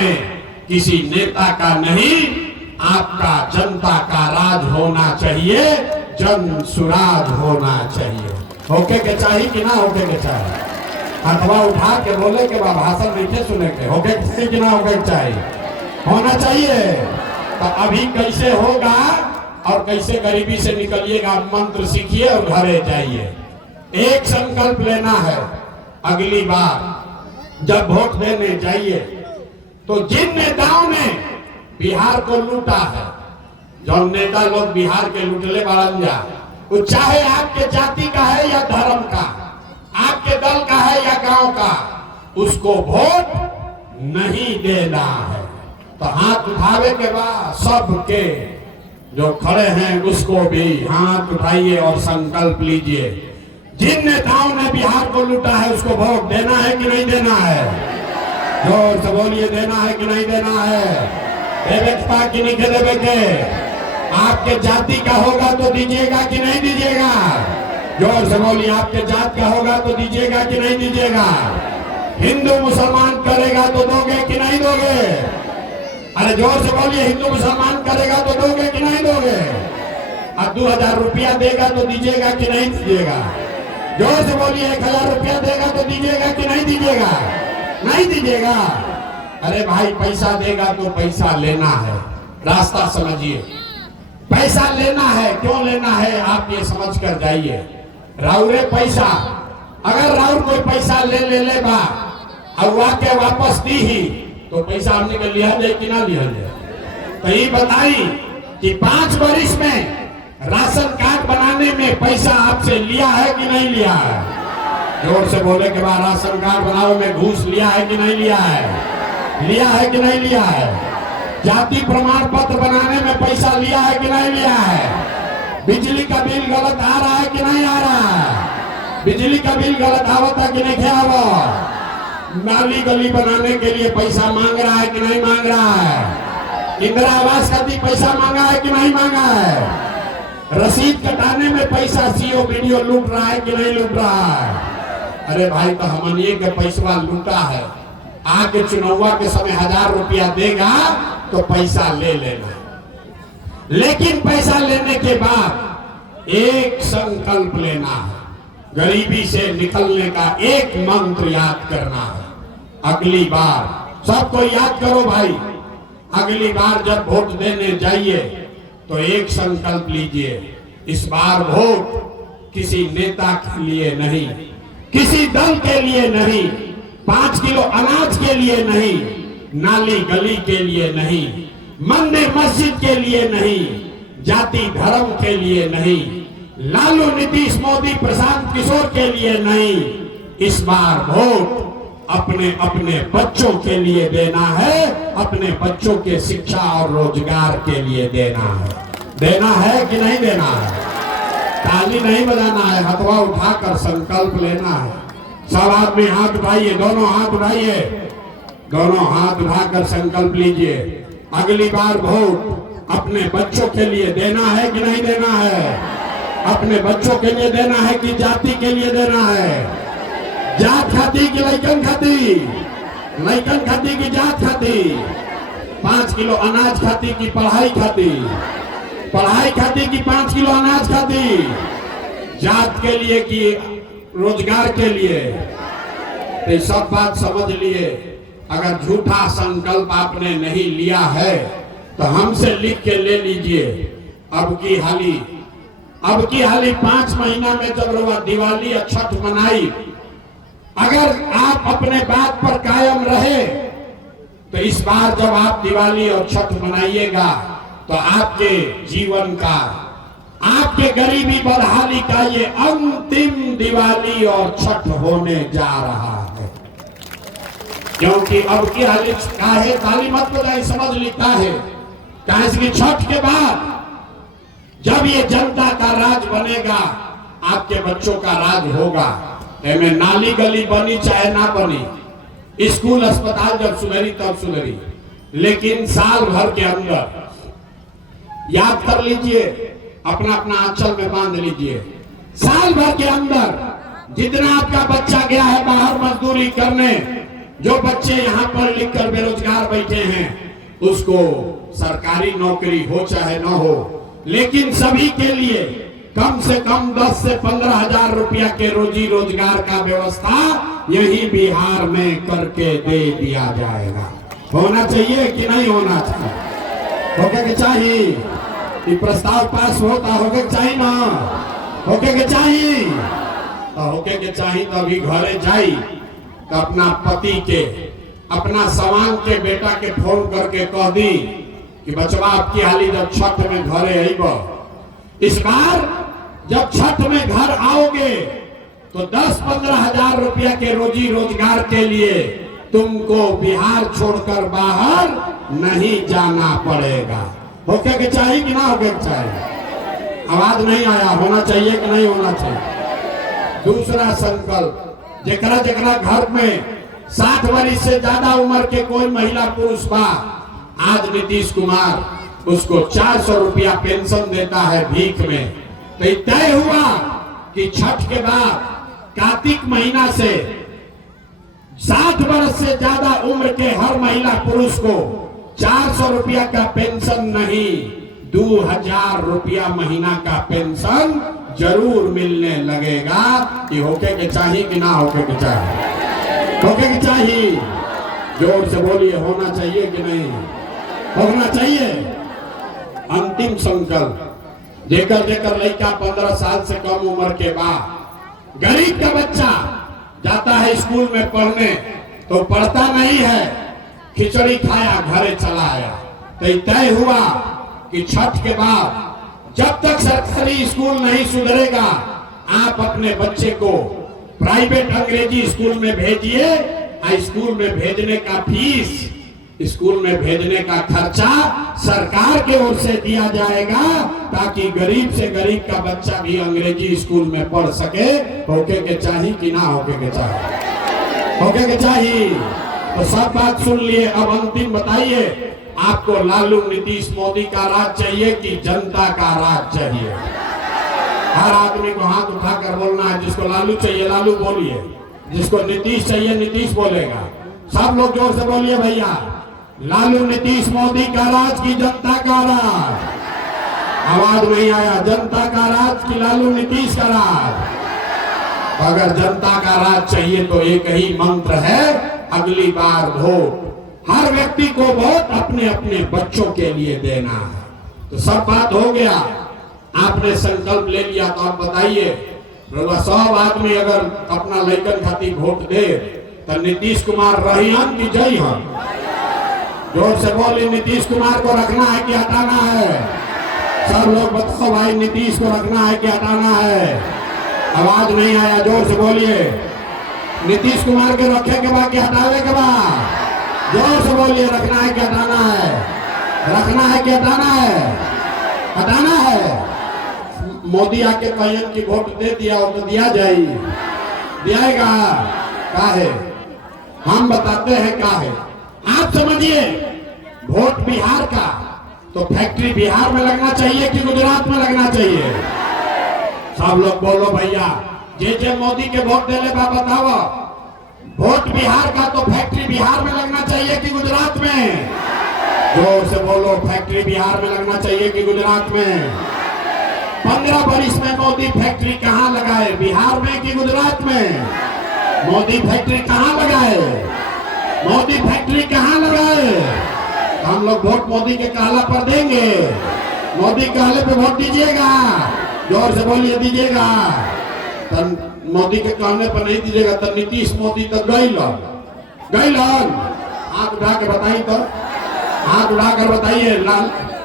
किसी नेता का नहीं, आपका जनता का राज होना चाहिए, जन सुराज होना चाहिए। होके के चाहिए कि ना होके के चाहिए? हथवा उठा के बोले के बाद भाषण नहीं सुने के, होके के चाहिए कि ना होके के चाहिए? होना चाहिए। तो अभी कैसे होगा और कैसे गरीबी से निकलिएगा, मंत्र सीखिए और घरे जाइए। एक संकल्प लेना है, अगली बार जब वोट देने जाइए तो जिन नेताओं ने बिहार को लूटा है, जो नेता लोग बिहार के लूटले बाड़न जा, वो चाहे आपके जाति का है या धर्म का, आपके दल का है या गांव का, उसको वोट नहीं देना है। तो हाथ उठावे के बाद सबके जो खड़े हैं उसको भी हाथ उठाइए और संकल्प लीजिए। जिन नेताओं ने बिहार को लूटा है उसको वोट देना है कि नहीं देना है? जोर से बोलिए, देना है कि नहीं देना है? देवे कि नहीं देवे के? आपके जाति का होगा तो दीजिएगा कि नहीं दीजिएगा? जोर से बोलिए, आपके जात का होगा तो दीजिएगा कि नहीं दीजिएगा? हिंदू मुसलमान करेगा तो दोगे कि नहीं दोगे? अरे जोर से बोलिए, हिंदू मुसलमान करेगा तो दोगे कि नहीं दोगे? अब 2000 रुपया देगा तो दीजिएगा कि नहीं दीजिएगा? जोर से बोलिए, 1000 रुपया देगा तो दीजिएगा कि नहीं दीजिएगा? नहीं दीजिएगा। अरे भाई, पैसा देगा तो पैसा लेना है, रास्ता समझिए। पैसा लेना है, क्यों लेना है आप ये समझ कर जाइए। राउरे पैसा, अगर राउर कोई पैसा ले बा और वाके वापस दी ही तो पैसा हमने के लिया जाए कि ना लिया जाए? तो ये बताई कि 5 वर्ष में राशन कार्ड बनाने में पैसा आपसे लिया है कि नहीं लिया है? जोर से बोले के बाद, राशन कार्ड बनाओ में घूस लिया है कि नहीं लिया है? लिया है कि नहीं लिया है? जाति प्रमाण पत्र बनाने में पैसा लिया है कि नहीं लिया है? बिजली का बिल गलत आ रहा है कि नहीं आ रहा है? बिजली का बिल गलत आवता कि नहीं आवता? नाली गली बनाने के लिए पैसा मांग रहा है कि नहीं मांग रहा है? इंदिरा आवास खातिर पैसा मांगा है कि नहीं मांगा है? रसीद कटाने में पैसा सीओ वीडियो लूट रहा है कि नहीं लूट रहा है? अरे भाई, तो हमनिए के पैसा लूटा है, आके चुनाव के समय 1000 रुपया देगा तो पैसा ले लेना। लेकिन पैसा लेने के बाद एक संकल्प लेना है, गरीबी से निकलने का एक मंत्र याद करना है। अगली बार सबको याद करो भाई, अगली बार जब वोट देने जाइए तो एक संकल्प लीजिए, इस बार वोट किसी नेता के लिए नहीं, किसी दल के लिए नहीं, 5 किलो अनाज के लिए नहीं, नाली गली के लिए नहीं, मंदिर मस्जिद के लिए नहीं, जाति धर्म के लिए नहीं, लालू नीतीश मोदी प्रशांत किशोर के लिए नहीं। इस बार वोट अपने अपने बच्चों के लिए देना है, अपने बच्चों के शिक्षा और रोजगार के लिए देना है। देना है कि नहीं देना है? ताली नहीं बजाना है, हथवा उठाकर संकल्प लेना है। सब आदमी हाथ उठाइए, दोनों हाथ उठाइए, दोनों हाथ उठाकर संकल्प लीजिए। अगली बार वोट अपने बच्चों के लिए देना है कि नहीं देना है? अपने बच्चों के लिए देना है कि जाति के लिए देना है? जात खाती कि लैकन खाती? लैकन खाती कि जात खाती? 5 किलो अनाज खाती कि पढ़ाई खाती? पढ़ाई खाती कि 5 किलो अनाज खाती? जात के लिए कि रोजगार के लिए? तो सब बात समझ लिए। अगर झूठा संकल्प आपने नहीं लिया है तो हमसे लिख के ले लीजिए। अब की हाली 5 महीना में जब रोवा दिवाली और छठ मनाई, अगर आप अपने बात पर कायम रहे तो इस बार जब आप दिवाली और छठ मनाइएगा तो आपके जीवन का, आपके गरीबी बदहाली का ये अंतिम दिवाली और छठ होने जा रहा है। क्योंकि अब की हाली काहे ताली मत बजाई, समझ लिखता है कि छठ के बाद जब ये जनता का राज बनेगा, आपके बच्चों का राज होगा। में नाली गली बनी चाहे ना बनी, स्कूल अस्पताल जब सुधरी तब सुधरी, लेकिन साल भर के अंदर याद कर लीजिए, अपना अपना आंचल में बांध लीजिए, साल भर के अंदर जितना आपका बच्चा गया है बाहर मजदूरी करने, जो बच्चे यहाँ पढ़ लिख कर बेरोजगार बैठे हैं उसको सरकारी नौकरी हो चाहे न हो, लेकिन सभी के लिए कम से कम 10 से 15 हजार रुपया के रोजी रोजगार का व्यवस्था यही बिहार में करके दे दिया जाएगा। होना चाहिए कि नहीं होना चाहिए? होके के चाहिए? ये प्रस्ताव पास होता होके के चाहिए ना? होके के चाहिए? तो होके के चाहिए तो अभी घरे जाई तो अपना पति के, अपना सवांग के बेटा के फोन करके कह दी कि बचवा आपकी हाली जब छठ में घरे आईब, इस बार जब छठ में घर आओगे तो 10-15 हजार रुपया के रोजी रोजगार के लिए तुमको बिहार छोड़कर बाहर नहीं जाना पड़ेगा। होके के चाहिए कि ना होके के चाहिए? आवाज नहीं आया। होना चाहिए कि नहीं होना चाहिए? दूसरा संकल्प, जेकरा जेकरा घर में 60 वर्ष से ज्यादा उम्र के कोई महिला पुरुष बा, आज नीतीश कुमार उसको 400 रुपया पेंशन देता है भीख में। तो तय हुआ कि छठ के बाद कार्तिक महीना से 60 वर्ष से ज्यादा उम्र के हर महिला पुरुष को 400 रुपया का पेंशन नहीं, 2000 रुपया महीना का पेंशन जरूर मिलने लगेगा। कि होके के चाहिए कि ना होके के चाहिए? होके के चाहिए? जोर से बोलिए, होना चाहिए कि नहीं होना चाहिए? अंतिम संकल्प, जेकर जेकर लड़का 15 साल से कम उम्र के बाद गरीब का बच्चा जाता है स्कूल में पढ़ने तो पढ़ता नहीं है, खिचड़ी खाया घरे चला आया। तो तय हुआ कि छठ के बाद जब तक सरकारी स्कूल नहीं सुधरेगा, आप अपने बच्चे को प्राइवेट अंग्रेजी स्कूल में भेजिए। स्कूल में भेजने का फीस, स्कूल में भेजने का खर्चा सरकार के ओर से दिया जाएगा, ताकि गरीब से गरीब का बच्चा भी अंग्रेजी स्कूल में पढ़ सके। होके के चाहिए कि ना होके के चाहिए? होके के चाहिए? तो सब बात सुन लिए। अब अंतिम बताइए, आपको लालू नीतीश मोदी का राज चाहिए कि जनता का राज चाहिए? हर आदमी को हाथ उठाकर बोलना है। जिसको लालू चाहिए लालू बोलिए, जिसको नीतीश चाहिए नीतीश बोलेगा। सब लोग जोर से बोलिए भैया, लालू नीतीश मोदी का राज की जनता का राज? आवाज नहीं आया। जनता का राज की लालू नीतीश का राज? अगर जनता का राज चाहिए तो एक ही मंत्र है, अगली बार वोट। हर व्यक्ति को वोट अपने अपने बच्चों के लिए देना है। तो सब बात हो गया, आपने संकल्प ले लिया। तो आप बताइए, सब आदमी अगर अपना लड़कन खातिर वोट दे तो नीतीश कुमार रही हम कि जय हम? जोर से बोले, नीतीश कुमार को रखना है कि हटाना है? सब लोग बताओ भाई, नीतीश को रखना है कि हटाना है? आवाज नहीं आया। जोर से बोलिए, नीतीश कुमार के रखे के बाद कि हटावे के बाद? जोर से बोलिए, रखना है कि हटाना है? रखना है कि हटाना है? हटाना है। मोदी आके कहन की वोट दे दिया हो तो दिया जाए, दियाएगा? का है? हम बताते हैं का है। आप समझिए, वोट बिहार का तो फैक्ट्री बिहार में लगना चाहिए कि गुजरात में लगना चाहिए? सब लोग बोलो भैया, जे मोदी के वोट देले बा बताओ, वोट बिहार का तो फैक्ट्री बिहार में लगना चाहिए कि गुजरात में? जोर से बोलो, फैक्ट्री बिहार में लगना चाहिए कि गुजरात में? 15 वर्ष में मोदी फैक्ट्री कहाँ लगाए, बिहार में कि गुजरात में? मोदी फैक्ट्री कहाँ लगाए? मोदी फैक्ट्री कहाँ लगाए? हम लोग वोट मोदी के कहला पर देंगे। मोदी कहले पे वोट दीजिएगा। जोर से बोलिए, दीजिएगा। मोदी के कहने पर नहीं दीजिएगा तो नीतीश मोदी तो गैलन। हाथ उठा के बताइए, तो हाथ उठाकर बताइए,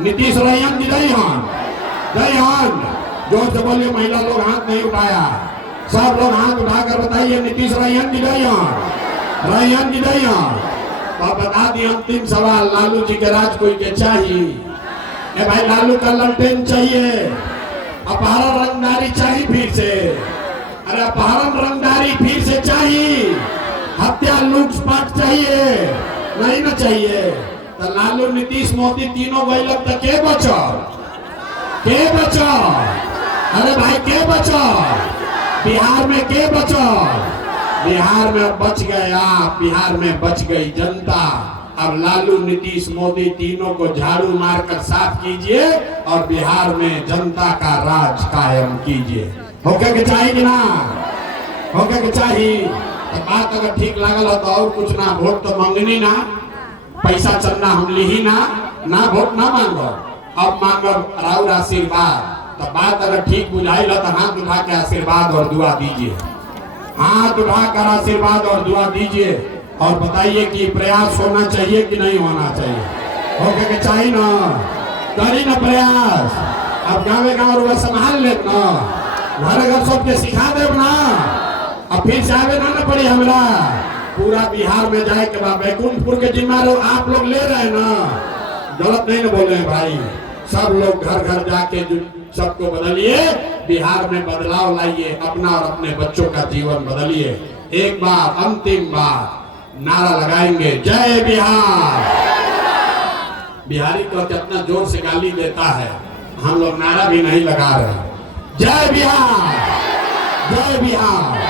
नीतीश रैयन की जयहन? जयहन। जोर से बोलिए, महिला लोग हाथ नहीं उठाया। सब लोग हाथ उठाकर बताइए, नीतीश रैयन की जयहन? रैयन की जयहन। तो बता दिए अंतिम सवाल, लालू जी के राज कोई के चाहिए? भाई लालू का ललटेन चाहिए, अपहरण रंगदारी चाहिए फिर से? अरे अपहरण रंगदारी फिर से चाहिए? हत्या लूटपाट चाहिए? नहीं ना चाहिए? तो लालू नीतीश मोदी तीनों गैलन तो के बचल? के बचल? अरे भाई के बचल? बिहार में के बचल? बिहार में बच गए आप, बिहार में बच गई जनता। अब लालू, नीतीश, मोदी तीनों को झाड़ू मारकर साफ कीजिए और बिहार में जनता का राज कायम कीजिए। होके के चाहिए कि ना? होके के चाहिए। तो बात अगर ठीक लागल हो तो और कुछ ना, वोट तो मांगनी ना, पैसा चंदा हम ली ना वोट ना मांगो, अब मांगो राउर आशीर्वाद। तो बात अगर ठीक बुझाई तो हाथ उठा के आशीर्वाद और दुआ दीजिए, हाथ उठाकर आशीर्वाद और दुआ दीजिए और बताइए कि प्रयास होना चाहिए कि नहीं होना चाहिए। होके के चाहिए ना, करी ना प्रयास। अब गाँव गाँव संभाल ले ना, घर घर सबके सिखा दे ना, अब फिर से आवे ना पड़ी हमरा। पूरा बिहार में जाए के बाद बैकुंठपुर के जिम्मा आप लोग ले रहे हैं ना, गलत नहीं ना बोल रहे हैं भाई। सब लोग घर घर जाके सबको बदलिए, बिहार में बदलाव लाइए, अपना और अपने बच्चों का जीवन बदलिए। एक बार अंतिम बार नारा लगाएंगे, जय बिहार। बिहारी को कितना जोर से गाली देता है, हम लोग नारा भी नहीं लगा रहे। जय बिहार, जय बिहार।